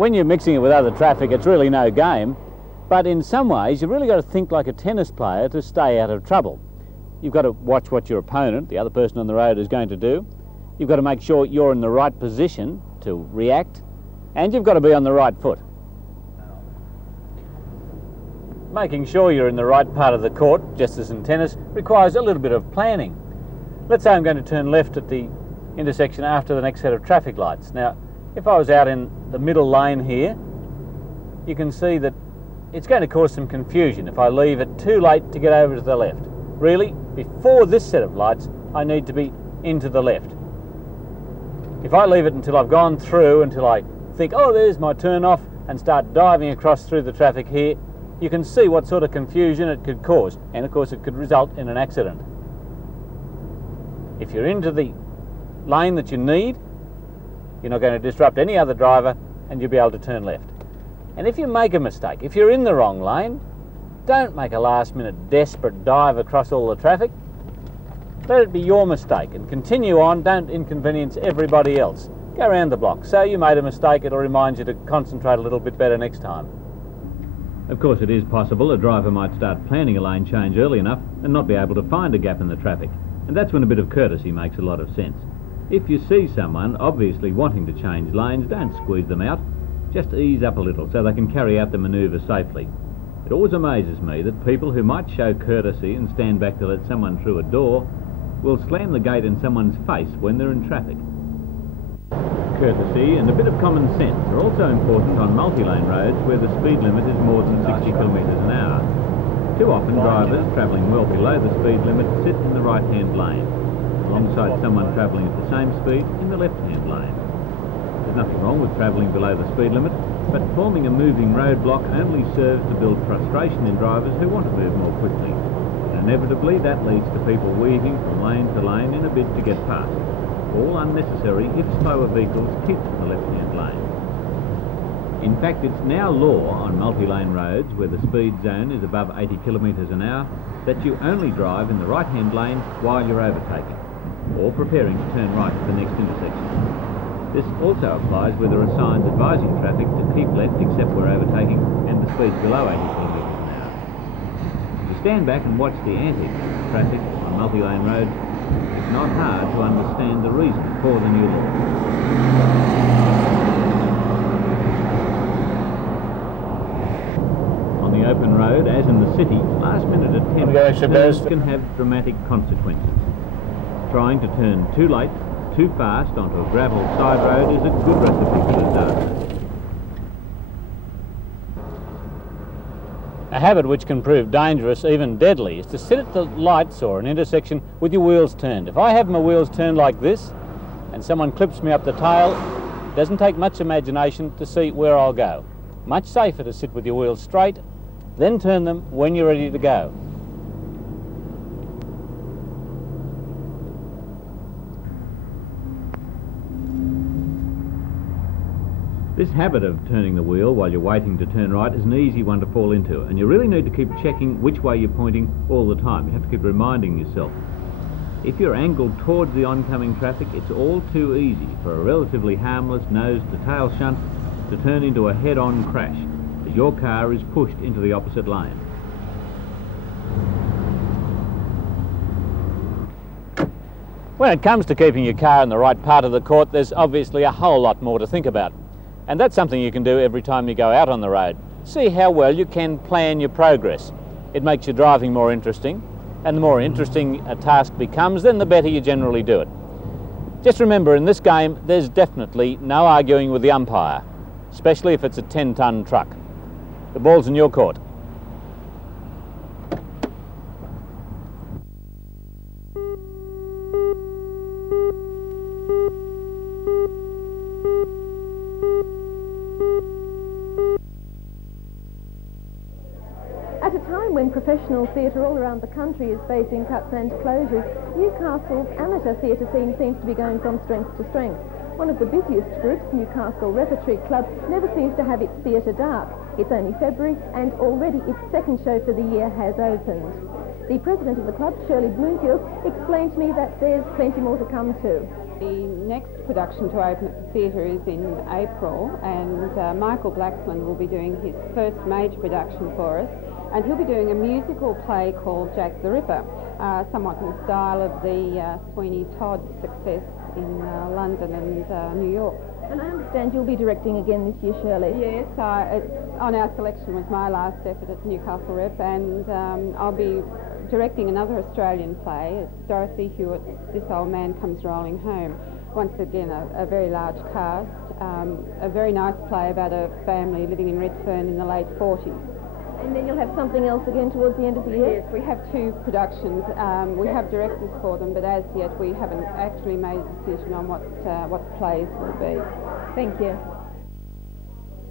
when you're mixing it with other traffic, it's really no game. But in some ways, you've really got to think like a tennis player to stay out of trouble. You've got to watch what your opponent, the other person on the road, is going to do. You've got to make sure you're in the right position to react, and you've got to be on the right foot. Making sure you're in the right part of the court, just as in tennis, requires a little bit of planning. Let's say I'm going to turn left at the intersection after the next set of traffic lights. Now, if I was out in the middle lane here, you can see that it's going to cause some confusion if I leave it too late to get over to the left. Really, before this set of lights, I need to be into the left. If I leave it until I've gone through, until I think, oh, there's my turn off, and start diving across through the traffic here, you can see what sort of confusion it could cause, and of course it could result in an accident. If you're into the lane that you need, you're not going to disrupt any other driver, and you'll be able to turn left. And if you make a mistake, if you're in the wrong lane, don't make a last-minute desperate dive across all the traffic. Let it be your mistake and continue on. Don't inconvenience everybody else. Go around the block. So you made a mistake, it'll remind you to concentrate a little bit better next time. Of course, it is possible a driver might start planning a lane change early enough and not be able to find a gap in the traffic. And that's when a bit of courtesy makes a lot of sense. If you see someone obviously wanting to change lanes, don't squeeze them out. Just ease up a little so they can carry out the manoeuvre safely. It always amazes me that people who might show courtesy and stand back to let someone through a door will slam the gate in someone's face when they're in traffic. Courtesy and a bit of common sense are also important on multi-lane roads where the speed limit is more than 60 kilometres an hour. Too often drivers travelling well below the speed limit sit in the right-hand lane, alongside someone travelling at the same speed in the left-hand lane. There's nothing wrong with travelling below the speed limit, but forming a moving roadblock only serves to build frustration in drivers who want to move more quickly. And inevitably that leads to people weaving from lane to lane in a bid to get past. All unnecessary, if slower vehicles keep in the left-hand lane. In fact, it's now law on multi-lane roads where the speed zone is above 80 kilometres an hour that you only drive in the right-hand lane while you're overtaking, or preparing to turn right at the next intersection. This also applies where there are signs advising traffic to keep left except where overtaking and the speed's below 80 kilometres an hour. If you stand back and watch the antics of traffic on multi-lane roads, it's not hard to understand the reason for the new law. On the open road, as in the city, last-minute attempts can have dramatic consequences. Trying to turn too late, too fast onto a gravel side road is a good recipe for disaster. A habit which can prove dangerous, even deadly, is to sit at the lights or an intersection with your wheels turned. If I have my wheels turned like this and someone clips me up the tail, it doesn't take much imagination to see where I'll go. Much safer to sit with your wheels straight, then turn them when you're ready to go. This habit of turning the wheel while you're waiting to turn right is an easy one to fall into, and you really need to keep checking which way you're pointing all the time. You have to keep reminding yourself. If you're angled towards the oncoming traffic, it's all too easy for a relatively harmless nose-to-tail shunt to turn into a head-on crash as your car is pushed into the opposite lane. When it comes to keeping your car in the right part of the court, there's obviously a whole lot more to think about. And that's something you can do every time you go out on the road. See how well you can plan your progress. It makes your driving more interesting, and the more interesting a task becomes, then the better you generally do it. Just remember, in this game, there's definitely no arguing with the umpire, especially if it's a 10-ton truck. The ball's in your court. At a time when professional theatre all around the country is facing cuts and closures, Newcastle's amateur theatre scene seems to be going from strength to strength. One of the busiest groups, Newcastle Repertory Club, never seems to have its theatre dark. It's only February and already its second show for the year has opened. The president of the club, Shirley Bloomfield, explained to me that there's plenty more to come too. The next production to open at the theatre is in April, and Michael Blacksland will be doing his first major production for us, and he'll be doing a musical play called Jack the Ripper, somewhat in the style of the Sweeney Todd success in London and New York. And I understand you'll be directing again this year, Shirley. Yes, On Our Selection was my last effort at Newcastle Rep, and I'll be directing another Australian play. It's Dorothy Hewitt's This Old Man Comes Rolling Home. Once again, a very large cast, a very nice play about a family living in Redfern in the late 40s. And then you'll have something else again towards the end of the year? Yes, we have two productions. We have directors for them, but as yet we haven't actually made a decision on what the plays will be. Thank you.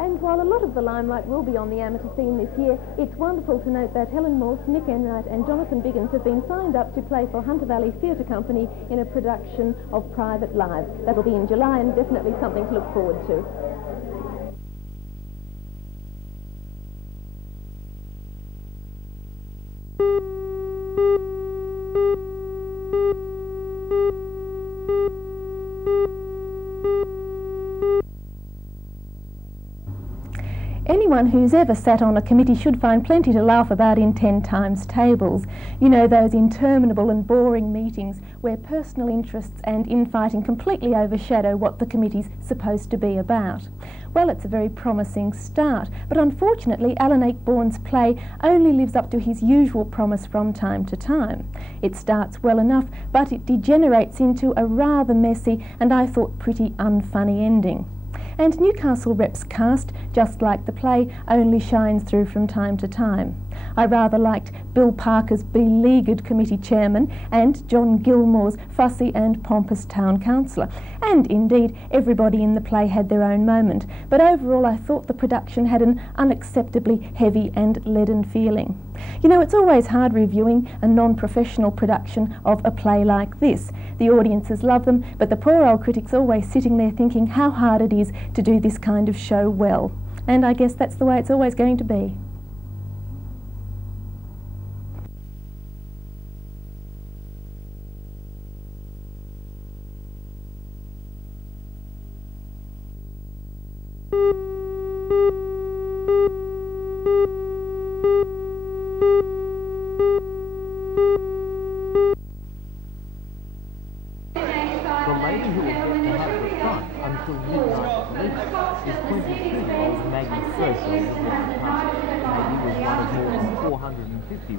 And while a lot of the limelight will be on the amateur scene this year, it's wonderful to note that Helen Morse, Nick Enright and Jonathan Biggins have been signed up to play for Hunter Valley Theatre Company in a production of Private Lives. That'll be in July and definitely something to look forward to. Anyone who's ever sat on a committee should find plenty to laugh about in 10 times tables. You know, those interminable and boring meetings where personal interests and infighting completely overshadow what the committee's supposed to be about. Well, it's a very promising start, but unfortunately Alan Ayckbourn's play only lives up to his usual promise from time to time. It starts well enough, but it degenerates into a rather messy and I thought pretty unfunny ending. And Newcastle Rep's cast, just like the play, only shines through from time to time. I rather liked Bill Parker's beleaguered committee chairman and John Gilmore's fussy and pompous town councillor. And indeed, everybody in the play had their own moment. But overall, I thought the production had an unacceptably heavy and leaden feeling. You know, it's always hard reviewing a non-professional production of a play like this. The audiences love them, but the poor old critic's always sitting there thinking how hard it is to do this kind of show well. And I guess that's the way it's always going to be.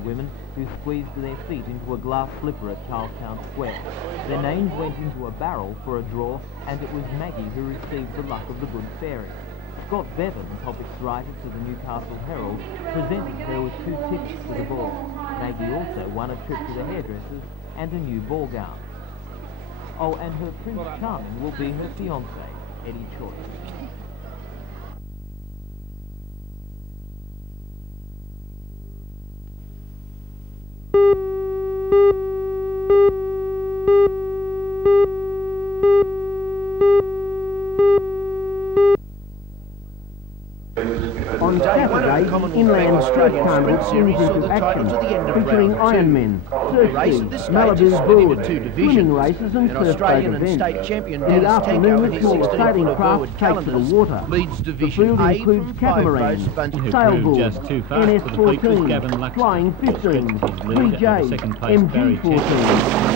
Women who squeezed their feet into a glass slipper at Charlton Square. Their names went into a barrel for a draw, and it was Maggie who received the luck of the good fairy. Scott Bevan, topics writer to the Newcastle Herald, presented her with 2 tickets to the ball. Maggie also won a trip to the hairdressers and a new ball gown. Oh, and her Prince Charming will be her fiancé, Eddie Choice. On Saturday, inland street carnival swings into action, featuring Ironmen, surf Malibu boards, swimming races and surfboat events. In the afternoon, the smaller sailing craft take to the water. The field includes catamarans, sailboards, NS-14, Flying 15s, 3Js, MG-14,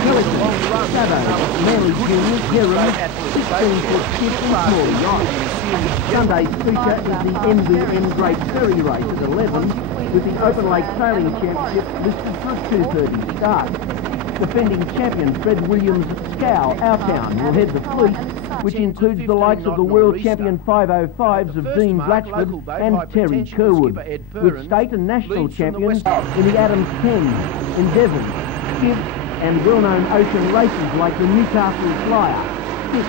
Pelicans, Sados, Manly Juniors, Herons, 16-foot skips and smaller yachts. Sunday's feature is the NBN Great Ferry Race at 11, with the Open Lake Sailing Championship listed for a 2:30 start. Defending champion Fred Williams' Scow, Our Town, will head the fleet, which includes the likes of the world champion 505s of Dean Blatchford and Terry Kerwood, with state and national champions in the Adams 10, in Devon, skiffs and well-known ocean races like the Newcastle Flyer, Stick,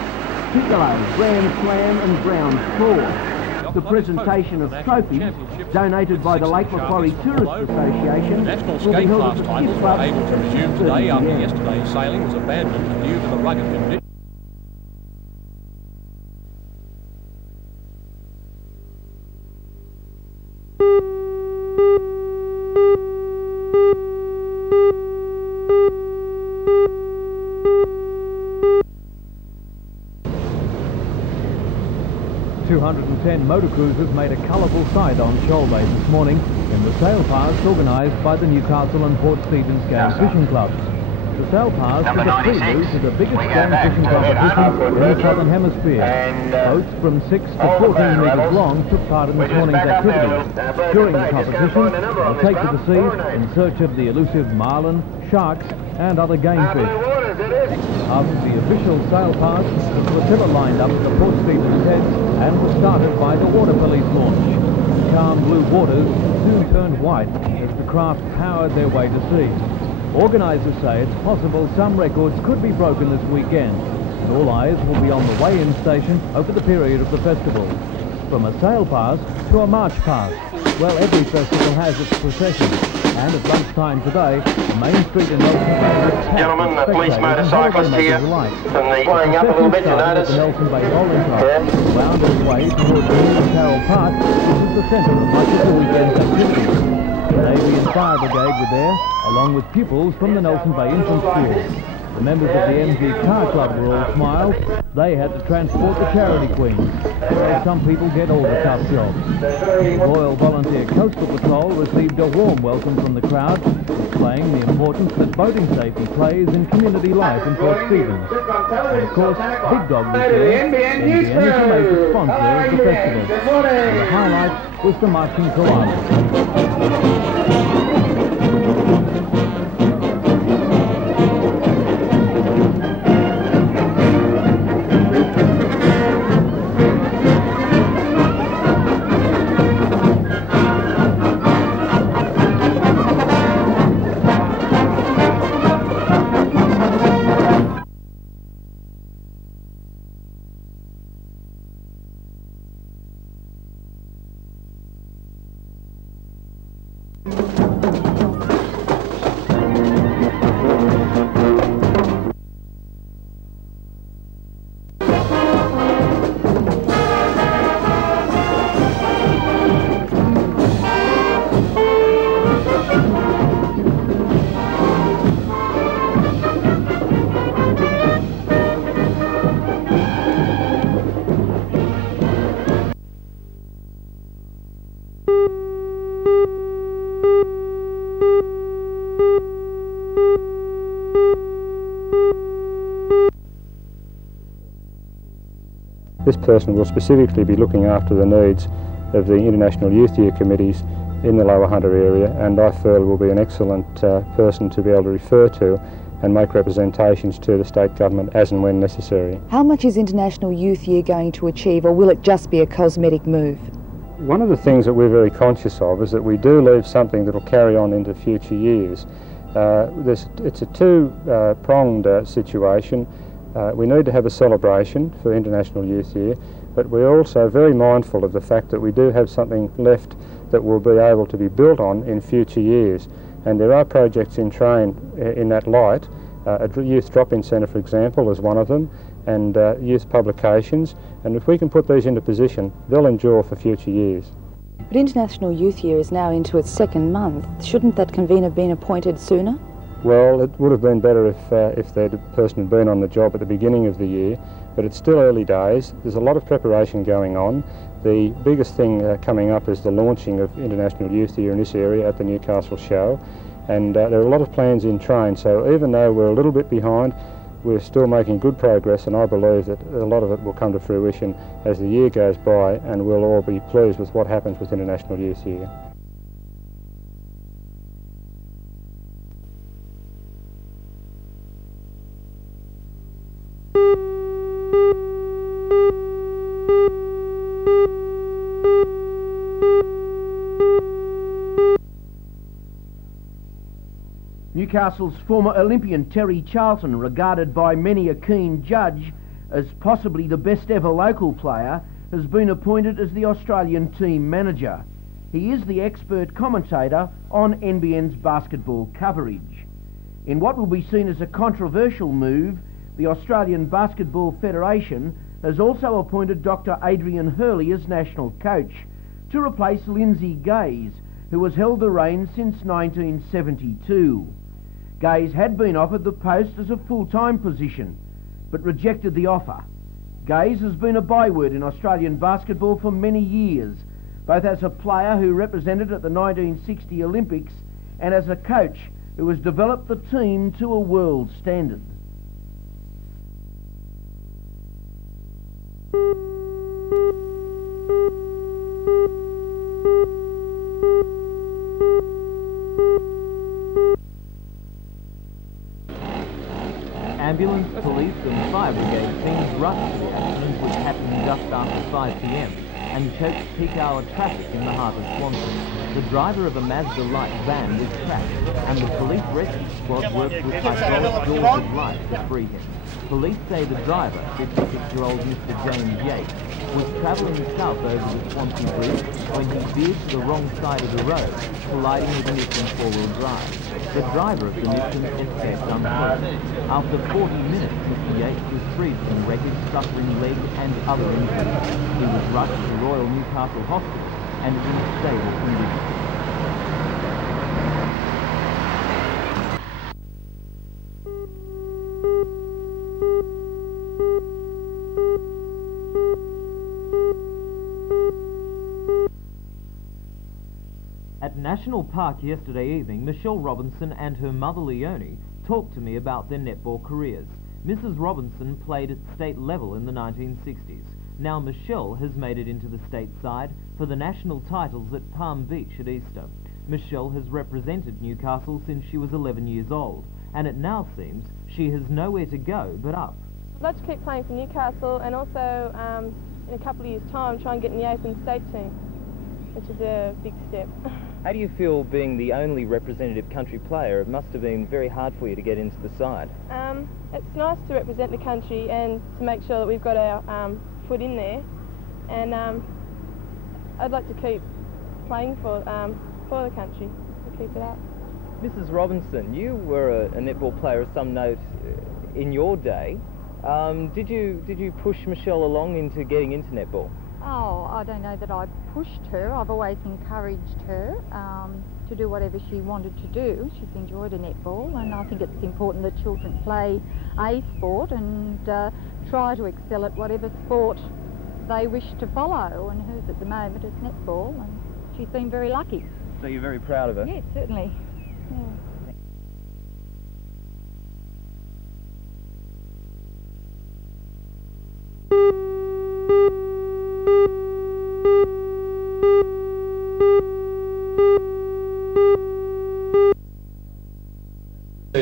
Piccolo, Grand Slam and Brown's Claw. The presentation of trophies, donated by the Lake Macquarie Tourist Association, National will be skate held class at the titles Skip were Club able to resume today after yesterday's sailing was abandoned due to the rugged conditions. ...210 motor cruisers made a colourful sight on Shoal Bay this morning in the sail pass organised by the Newcastle and Port Stephens Game Fishing Clubs. The sail pass is a prelude to the biggest game fishing competition in the Southern Hemisphere. Boats from 6 to 14 metres long took part in this morning's activities. During the competition, they'll take to the seas in search of the elusive marlin, sharks and other game fish. After the official sail pass, the flotilla lined up at the Port Stephens head and was started by the water police launch. Calm blue waters soon turned white as the craft powered their way to sea. Organisers say it's possible some records could be broken this weekend, and all eyes will be on the weigh-in station over the period of the festival. From a sail pass to a march pass, well, every festival has its procession, and at lunchtime today, the main street in Nelson Bay was packed. Gentlemen, the police motorcyclist here from the flying up a little bit, you notice. The Nelson Bay rolling club wound its way towards New Carroll Park, which is the centre of much of the weekend's activities. The Navy and Fire Brigade were there, along with pupils from the Nelson Bay Infant School. The members of the MG Car Club were all smiles. They had to transport the charity queens. So some people get all the tough jobs. The Royal Volunteer Coastal Patrol received a warm welcome from the crowd, displaying the importance that boating safety plays in community life in Port Stephens. And of course, Big Dog was there. NBN is a major sponsor of the festival. And the highlight was the marching koalas. This person will specifically be looking after the needs of the International Youth Year committees in the Lower Hunter area, and I feel will be an excellent person to be able to refer to and make representations to the state government as and when necessary. How much is International Youth Year going to achieve, or will it just be a cosmetic move? One of the things that we're very conscious of is that we do leave something that will carry on into future years. It's a two-pronged situation. We need to have a celebration for International Youth Year, but we're also very mindful of the fact that we do have something left that will be able to be built on in future years. And there are projects in train in that light. A youth drop-in centre, for example, is one of them, and youth publications. And if we can put these into position, they'll endure for future years. But International Youth Year is now into its second month. Shouldn't that convener have been appointed sooner? Well, it would have been better if the person had been on the job at the beginning of the year, but it's still early days. There's a lot of preparation going on. The biggest thing coming up is the launching of International Youth Year in this area at the Newcastle show, and there are a lot of plans in train, so even though we're a little bit behind, we're still making good progress, and I believe that a lot of it will come to fruition as the year goes by, and we'll all be pleased with what happens with International Youth Year. Newcastle's former Olympian Terry Charlton, regarded by many a keen judge as possibly the best ever local player, has been appointed as the Australian team manager. He is the expert commentator on NBN's basketball coverage. In what will be seen as a controversial move, the Australian Basketball Federation has also appointed Dr. Adrian Hurley as national coach to replace Lindsay Gaze, who has held the reins since 1972. Gaze had been offered the post as a full-time position, but rejected the offer. Gaze has been a byword in Australian basketball for many years, both as a player who represented at the 1960 Olympics and as a coach who has developed the team to a world standard. Ambulance, police and fire brigade teams rushed to the accident, which happened just after 5 p.m. and choked peak hour traffic in the heart of Swansea. The driver of a Mazda light van was trapped, and the police rescue squad worked with hydraulic doors of light to free him. Police say the driver, 56-year-old Mr. James Yates, was travelling south over the Swansea Bridge when he veered to the wrong side of the road, colliding with a Nissan four-wheel drive. The driver of the Nissan escaped unhurt. After 40 minutes, Mr. Yates was freed from wreckage, suffering leg and other injuries. He was rushed to Royal Newcastle Hospital and is in stable condition. At National Park yesterday evening, Michelle Robinson and her mother Leonie talked to me about their netball careers. Mrs. Robinson played at state level in the 1960s. Now Michelle has made it into the state side for the national titles at Palm Beach at Easter. Michelle has represented Newcastle since she was 11 years old, and it now seems she has nowhere to go but up. I'd like to keep playing for Newcastle and also in a couple of years' time try and get in the Open State team, which is a big step. How do you feel being the only representative country player? It must have been very hard for you to get into the side. It's nice to represent the country and to make sure that we've got our foot in there, and I'd like to keep playing for the country, to keep it up. Mrs. Robinson, you were a netball player of some note in your day. Did you push Michelle along into getting into netball? Oh, I don't know that I pushed her. I've always encouraged her to do whatever she wanted to do. She's enjoyed a netball, and I think it's important that children play a sport and try to excel at whatever sport they wish to follow, and hers at the moment is netball, and she's been very lucky. So you're very proud of her? Yes, certainly. Yeah.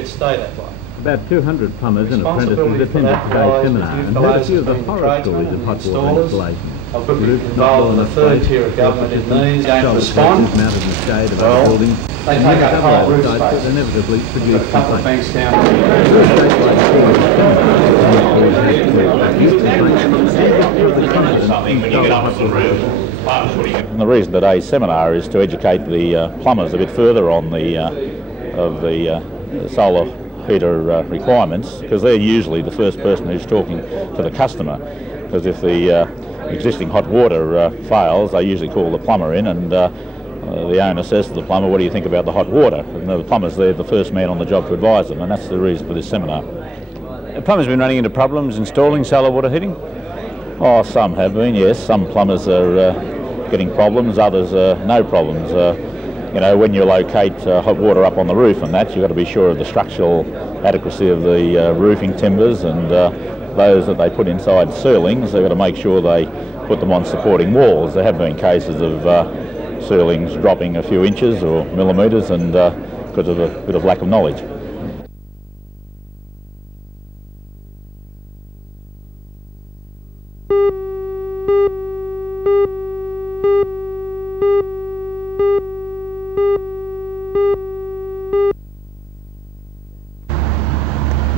Stay that way. About 200 plumbers and apprentices attended today's seminar and heard a few of the horror stories of hot water installations. I've been involved in the third tier of government in these. Don't respond. Mounted in the shade of other buildings. They take up whole roof space. Inevitably produce a couple of banks down. And the reason today's seminar is to educate the plumbers a bit further on the solar heater requirements, because they're usually the first person who's talking to the customer. Because if the existing hot water fails, they usually call the plumber in, and the owner says to the plumber, "What do you think about the hot water?" And the plumber's there, the first man on the job to advise them, and that's the reason for this seminar. Have plumbers been running into problems installing solar water heating? Oh, some have been, yes. Some plumbers are getting problems, others no problems. You know, when you locate hot water up on the roof and that, you've got to be sure of the structural adequacy of the roofing timbers, and those that they put inside ceilings, they've got to make sure they put them on supporting walls. There have been cases of ceilings dropping a few inches or millimetres, and because of a bit of lack of knowledge.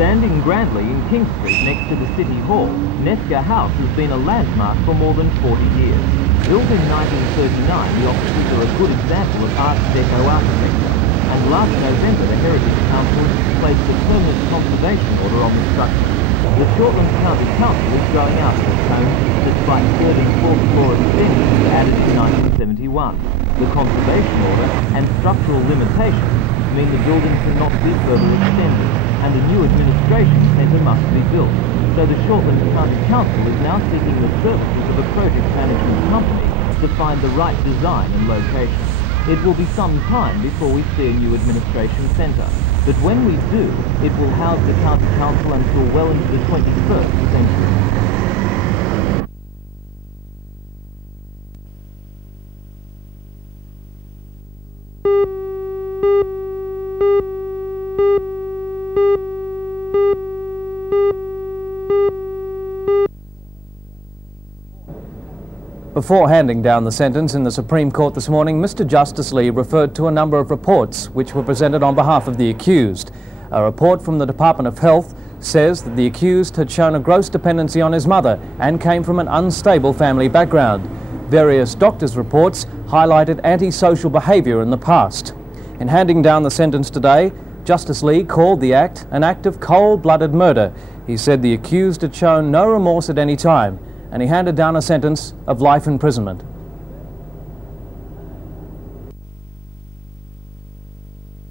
Standing grandly in King Street next to the City Hall, Nesca House has been a landmark for more than 40 years. Built in 1939, the offices are a good example of Art Deco architecture, and last November the Heritage Council placed a permanent conservation order on the structure. The Charlton County Council is growing out of its home, despite 3rd and 4th floor extensions added in 1971. The conservation order and structural limitations mean the building cannot be further extended, and a new administration centre must be built. So the Charlton County Council is now seeking the services of a project management company to find the right design and location. It will be some time before we see a new administration centre, but when we do, it will house the County Council until well into the 21st century. Before handing down the sentence in the Supreme Court this morning, Mr. Justice Lee referred to a number of reports which were presented on behalf of the accused. A report from the Department of Health says that the accused had shown a gross dependency on his mother and came from an unstable family background. Various doctors' reports highlighted antisocial behaviour in the past. In handing down the sentence today, Justice Lee called the act an act of cold-blooded murder. He said the accused had shown no remorse at any time, and he handed down a sentence of life imprisonment.